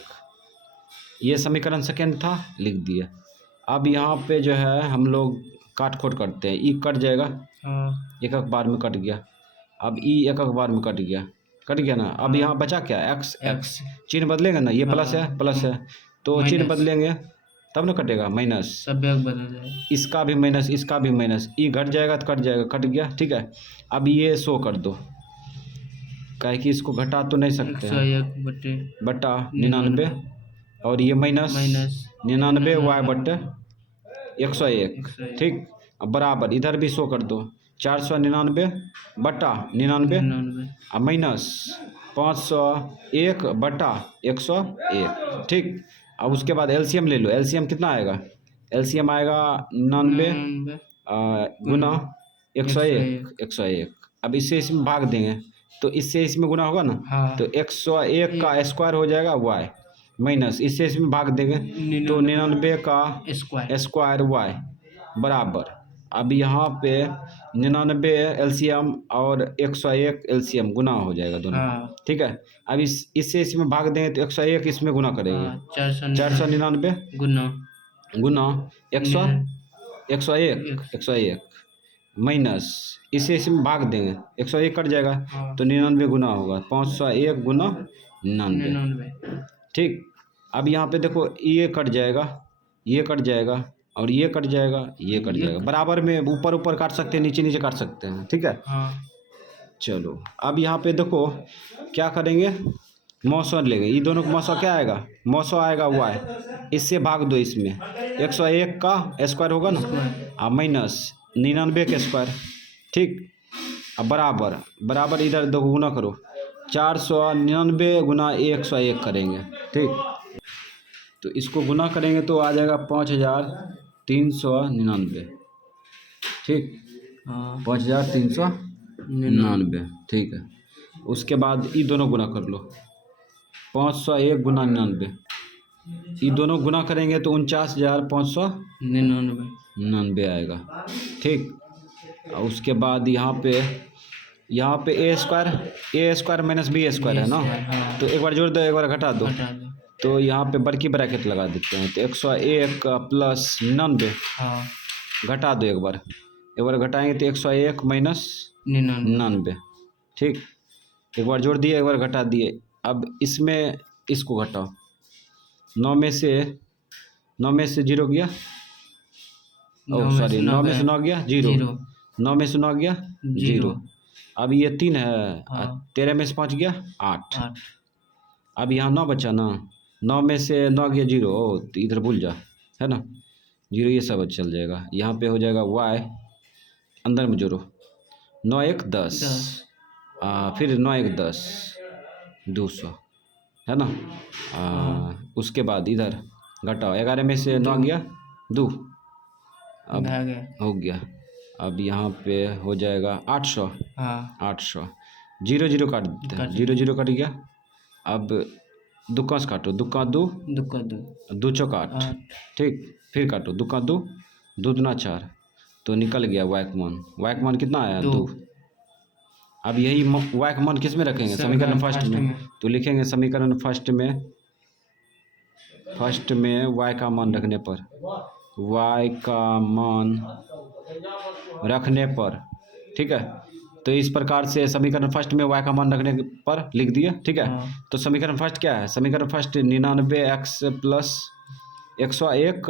ये समीकरण सेकेंड था, लिख दिया। अब यहाँ पे जो है हम लोग काट खोट करते हैं, ई कट जाएगा, एक बार में कट गया। अब ई एक बार में कट गया ना। अब यहाँ बचा क्या x चिन्ह बदलेंगे ना, ये प्लस है तो चिन्ह बदलेंगे तब ना कटेगा, माइनस सब बदल जाएगा, इसका भी माइनस इसका भी माइनस, ई घट जाएगा तो कट जाएगा, कट गया। ठीक है, अब ये शो कर दो, काहे कि इसको घटा तो नहीं सकते हैं, बट्टा 99 और ये माइनस 99 वाई बट्टे 101, ठीक। अब बराबर इधर भी शो कर दो 499 बट्टा 99 99 और माइनस 501 बट्टा 101, ठीक। अब उसके बाद एलसीएम ले लो, एलसीएम कितना आएगा? एलसीएम आएगा 99 गुना 101। अब इससे इसमें भाग देंगे तो इससे इसमें गुना होगा ना, हाँ। तो 101 का स्क्वायर हो जाएगा वाई, माइनस इससे इसमें भाग देंगे तो 99 का स्क्वायर वाई बराबर। अब यहाँ पे 99 एलसीएम और 101 एलसीएम गुना हो जाएगा दोनों, हाँ। ठीक है। अब इससे इसमें भाग देंगे तो 101 इसमें गुना करेंगे, 499 गुना 101 माइनस इसे इसमें भाग देंगे 101 कट जाएगा, हाँ। तो 99 गुना होगा 501 गुना 99, ठीक। अब यहाँ पे देखो ये कट जाएगा, ये कट जाएगा और ये कट जाएगा, ये कट जाएगा। बराबर में ऊपर ऊपर काट सकते हैं, नीचे नीचे काट सकते हैं, ठीक है। हाँ। चलो अब यहाँ पे देखो क्या करेंगे, मौसम लेंगे, ये दोनों का मौसम क्या आएगा? मौसम आएगा वाई, इससे भाग दो इसमें 101 का स्क्वायर होगा ना, और माइनस 99 का स्क्वायर, ठीक। अब बराबर इधर दो गुना करो 499 गुना 101 करेंगे, ठीक। तो इसको गुना करेंगे तो आ जाएगा 5399, ठीक। 5399, ठीक है। उसके बाद ये दोनों गुना कर लो 501 गुना 99, ये दोनों गुना करेंगे तो 49,599 आएगा, ठीक। और उसके बाद यहाँ पे ए स्क्वायर माइनस बी स्क्वायर है ना, तो एक बार जोड़ दो एक बार घटा दो, तो यहाँ पे बड़की ब्रैकेट लगा देते हैं, तो 101 प्लस 99 घटा दो एक बार घटाएंगे तो 101 माइनस 99, ठीक। एक बार जोड़ दिए एक बार घटा दिए। अब इसमें इसको घटाओ, 9 में से 0 गया, सॉरी 9 में से 9 गया 0, 9 में से 9 गया 0। अब ये 3 है, 13 में से 5 गया 8। अब यहाँ 9 बचा ना, 9 में से 9 गया 0, तो इधर भूल जा, है ना 0, ये सब चल जाएगा। यहाँ पे हो जाएगा वाई, अंदर में जोड़ो 9 1 10, फिर 9 1 10 200, है ना। उसके बाद इधर घटाओ, 11 में से 9 गया 2, अब हो गया। अब यहाँ पे हो जाएगा 800, 0 काट देते हैं, 0 कट गया। अब दुक्का से काटो, दुक्का 2 2 चौक 8, ठीक। फिर काटो, दुक्का 2 2 दूना 4, तो निकल गया वाई का मान कितना आया 2। अब यही वाई का मान किस में रखेंगे? समीकरण फर्स्ट में, तो लिखेंगे समीकरण फर्स्ट में वाई का मान रखने पर, वाई का मान रखने पर, ठीक है। तो इस प्रकार से समीकरण फर्स्ट में वाई का मान रखने पर लिख दिया, ठीक है। तो समीकरण फर्स्ट क्या है? समीकरण फर्स्ट 99x प्लस 101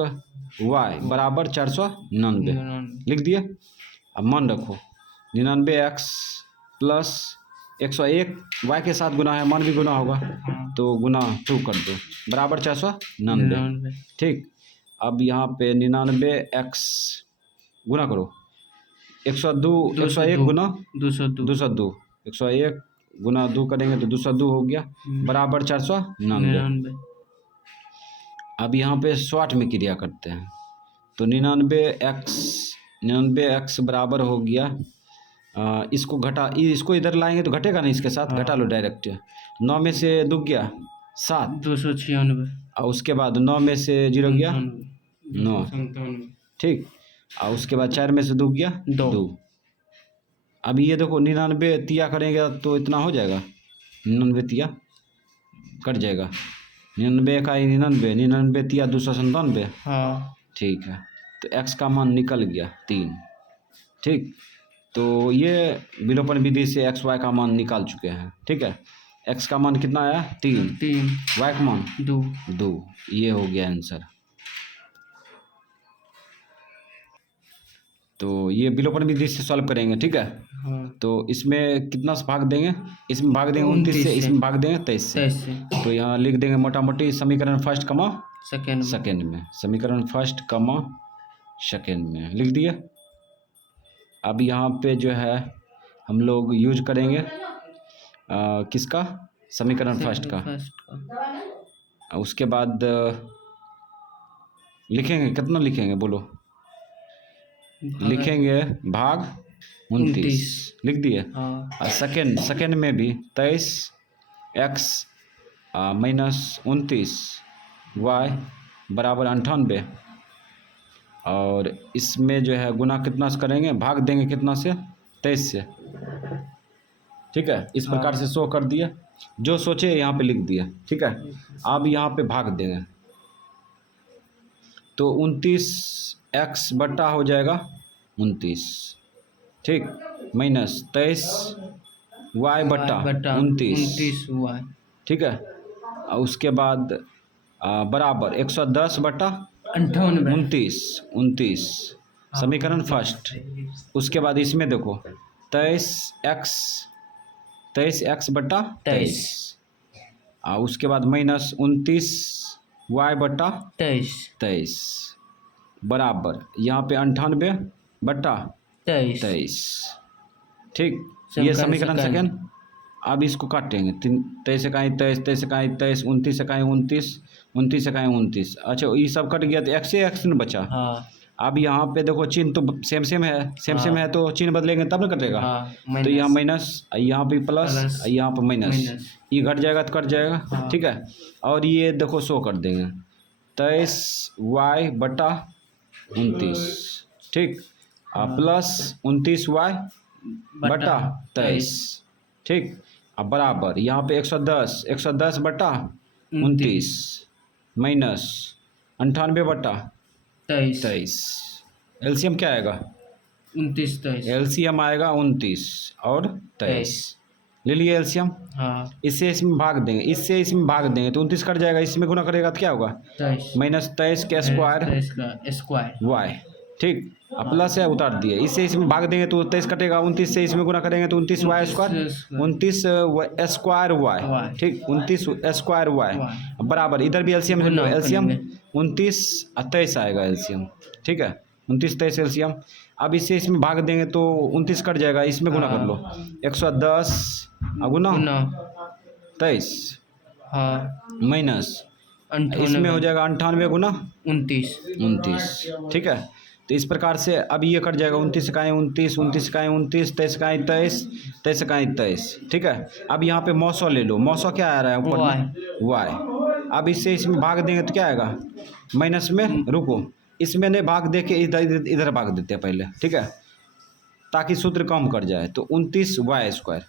वाई बराबर 499 लिख दिया। अब मान रखो 99x प्लस 101 वाई के साथ गुना है, मान भी गुना होगा, तो गुना 2 कर दो बराबर 499, ठीक। अब यहाँ पे 99x गुना करो 101 गुना 202, 101 गुना 2 करेंगे तो 202 हो गया बराबर 499। अब यहाँ पे 100 में क्रिया करते हैं, तो 99x बराबर हो गया, इसको इधर लाएंगे तो घटेगा नहीं, इसके साथ घटा लो डायरेक्ट। 9 में से 2 गया 7, 296, और उसके बाद 9 में से 0 गया 9, ठीक। और उसके बाद 4 में से 2 गया 2। अब ये देखो 99 तिया करेंगे तो इतना हो जाएगा, 99 तिया कट जाएगा, 99 का 99 तिया 297, ठीक है। तो x का मान निकल गया 3, ठीक। तो ये विलोपन विधि से x y का मान निकाल चुके हैं, ठीक है। x का मान कितना आया 3, y का मान 2, ये हो गया आंसर। तो ये विलोपन विधि से सॉल्व करेंगे, ठीक है। तो इसमें कितना से भाग देंगे? इसमें भाग देंगे 29 से, इसमें भाग देंगे 23 से। तो यहाँ लिख देंगे मोटा मोटी समीकरण फर्स्ट कमा सेकेंड सेकेंड में, समीकरण फर्स्ट कमा सेकेंड में लिख दिए। अब यहाँ पे जो है हम लोग यूज करेंगे किसका, समीकरण फर्स्ट का। उसके बाद लिखेंगे, कितना लिखेंगे बोलो, लिखेंगे भाग 29 लिख दिए। हाँ। सेकेंड में भी 23x माइनस 29 y बराबर 98, और इसमें जो है गुना कितना से करेंगे, भाग देंगे कितना से, 23 से। ठीक है, इस प्रकार से शो कर दिया, जो सोचे यहाँ पे लिख दिया। ठीक है, अब यहाँ पे भाग देंगे तो 29x बटा हो जाएगा 29, ठीक, माइनस 23y बटा 29, y, ठीक है। और उसके बाद बराबर 110 बटा 29 समीकरण फर्स्ट। उसके बाद इसमें देखो 23x बटा 23, और उसके बाद माइनस 29y बटा 23 बराबर यहाँ पे 98 बटा 23, ठीक। ये समीकरण सेकेंड। अब इसको काटेंगे, 23 इकाई 23, 23 इकाई 23, 29 इकाई 29, 29 इकाई 29। अच्छा, ये सब कट गया तो x न बचा। हाँ। अब यहाँ पे देखो चिन्ह तो सेम है, सेम है तो चिन्ह बदलेंगे तब न कटेगा। हाँ, तो यहाँ माइनस, यहाँ पे प्लस, यहाँ पे माइनस, ये घट जाएगा तो कट जाएगा। हाँ। ठीक है, और ये देखो शो कर देंगे 23y बटा 29, ठीक, प्लस 29y बटा 23, ठीक। अब बराबर यहाँ पे 110 बटा 29 माइनस 98 बटा 23। एलसीएम क्या आएगा, 29 एलसीएम आएगा 29 और 23। ले लिए एलसीएम। हाँ। इससे इसमें भाग देंगे, इससे इसमें भाग देंगे तो 29 कट जाएगा, इसमें गुना करेगा तो क्या होगा, माइनस 23 का स्क्वायर वाई, ठीक। अब प्लस है उतार दिए, इससे इसमें भाग देंगे तो 23 कटेगा, 29 से इसमें गुना करेंगे तो 29 वाई स्क्वायर, 29 स्क्वायर वाई, ठीक, 29 स्क्वायर वाई बराबर, इधर भी एलसीएम है, एलसीएम 29 और 23 आएगा एलसीएम, ठीक है, 29 23 एलसीएम। अब इससे इसमें भाग देंगे तो 29 कट जाएगा, इसमें गुना कर लो, 110 गुना 23 माइनस इसमें हो जाएगा 98 गुना 29, ठीक है। तो इस प्रकार से अब ये कट जाएगा, 29 इकाई 29, 29 इकाई 29, 23 इकाई 23, 23 इकाई 23, ठीक है। अब यहाँ पे मौसो ले लो, मौसो क्या आ रहा है ऊपर में, y। अब इससे इसमें भाग देंगे तो क्या आएगा, माइनस में, रुको इसमें नहीं भाग दे के इधर भाग देते हैं पहले, ठीक है, ताकि सूत्र कम कर जाए। तो 29y स्क्वायर,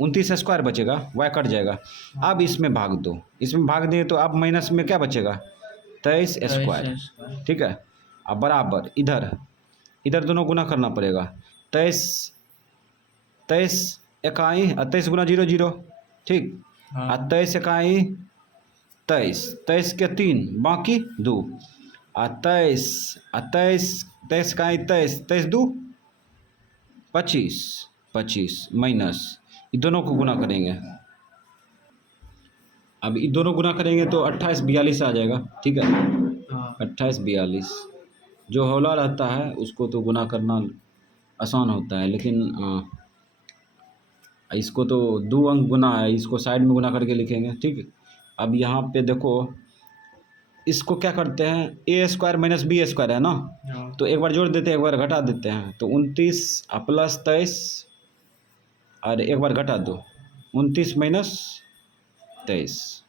29 स्क्वायर बचेगा, y कट जाएगा। अब इसमें भाग दो, इसमें भाग देंगे तो अब माइनस में क्या बचेगा, 23 स्क्वायर, ठीक है। अब बराबर इधर दोनों गुना करना पड़ेगा, 23 इकाई 23 गुना 0 0, ठीक, 23 इकाई 23 के 3 बाकी 2, 23 इकाई 23 2 25 माइनस, ये दोनों को गुना करेंगे। अब ये दोनों गुना करेंगे तो 28 42 आ जाएगा, ठीक है, 28 42। जो हौला रहता है उसको तो गुना करना आसान होता है, लेकिन इसको तो 2 अंक गुना है, इसको साइड में गुना करके लिखेंगे, ठीक। अब यहाँ पे देखो इसको क्या करते हैं, a square minus b square है ना, तो एक बार जोड़ देते हैं, एक बार घटा देते हैं, तो 29 प्लस 23 और एक बार घटा दो, 29 माइनस 23,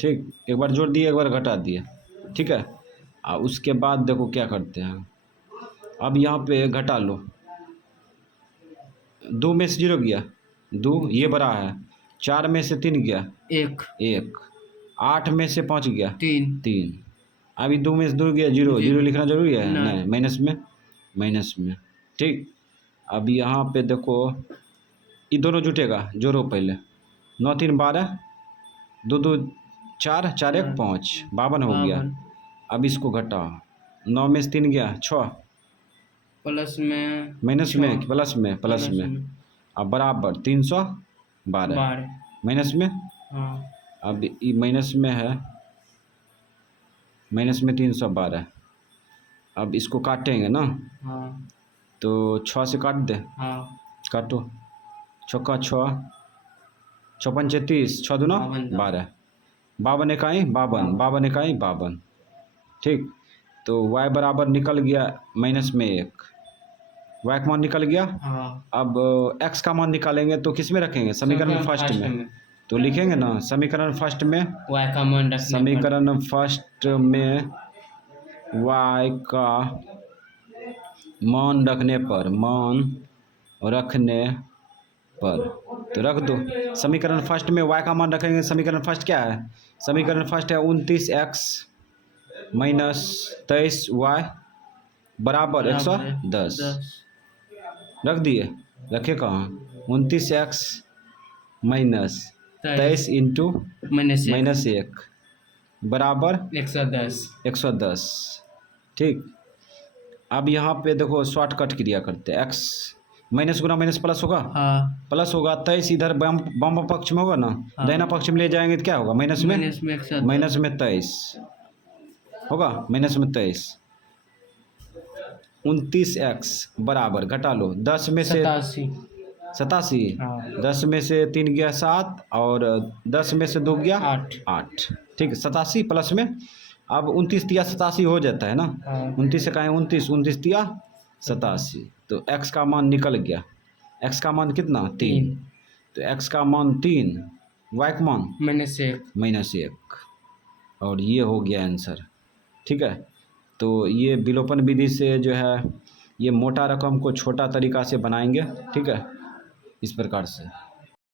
ठीक, एक बार जोड़ दिए एक बार घटा दिए, ठीक है। और उसके बाद देखो क्या करते हैं, अब यहाँ पे घटा लो, 2 में से 0 गया 2, ये बड़ा है, 4 में से 3 गया 1, 8 में से 5 गया 3, अभी 2 में से 2 गया 0 0 लिखना जरूरी है, नहीं, माइनस में, ठीक। अब यहाँ पे देखो ये दोनों जुटेगा, जोड़ो पहले, 9 3 12, 2 2 4 4 1 5 52 हो गया। अब इसको घटा, 9 में से 3 गया 6, प्लस में माइनस में प्लस में, अब बराबर 312 माइनस में। हाँ। अब ये माइनस में है माइनस में 312। अब इसको काटेंगे ना, हाँ तो 6 से काट दे, हाँ काटो। छक्का 6, 6 पंचे 30, 6 दूना 12, 52 इकाई 52, 52 इकाई 52। ठीक, तो y बराबर निकल गया माइनस में 1, y का मान निकल गया। हाँ। अब x का मान निकालेंगे तो किस में रखेंगे? समीकरण फर्स्ट में। तो लिखेंगे ना समीकरण फर्स्ट में, y का मान रखने समीकरण फर्स्ट में y का मान रखने पर तो रख दो। समीकरण फर्स्ट में y का मान रखेंगे। समीकरण फर्स्ट क्या है? समीकरण फर्स्ट है 29x माइनस 23y बराबर 110। रख दिए, रखे कहाँ? 29x माइनस 23 इंटू माइनस 1 बराबर 110। ठीक, अब यहाँ पे देखो शॉर्टकट क्रिया करते हैं। x माइनस गुना माइनस प्लस होगा, हाँ। प्लस होगा। 23 इधर बाम पक्ष में होगा ना, हाँ। दाहिना पक्ष में ले जाएंगे तो क्या होगा? माइनस में 23 होगा, माइनस में 23। 29x बराबर घटा लो 10 में से 87, हाँ। 10 में से 3 गया 7 और 10 में से 2 गया 8। ठीक, 87 प्लस में अब 29 तिया 87 हो जाता है ना। हाँ। 29 से कहें 29, 29 तिया 87, तो x का मान निकल गया। x का मान कितना? 3। तो x का मान 3, y का मान -1, और ये हो गया आंसर। ठीक है, तो ये विलोपन विधि से जो है ये मोटा रकम को छोटा तरीका से बनाएंगे। ठीक है, इस प्रकार से।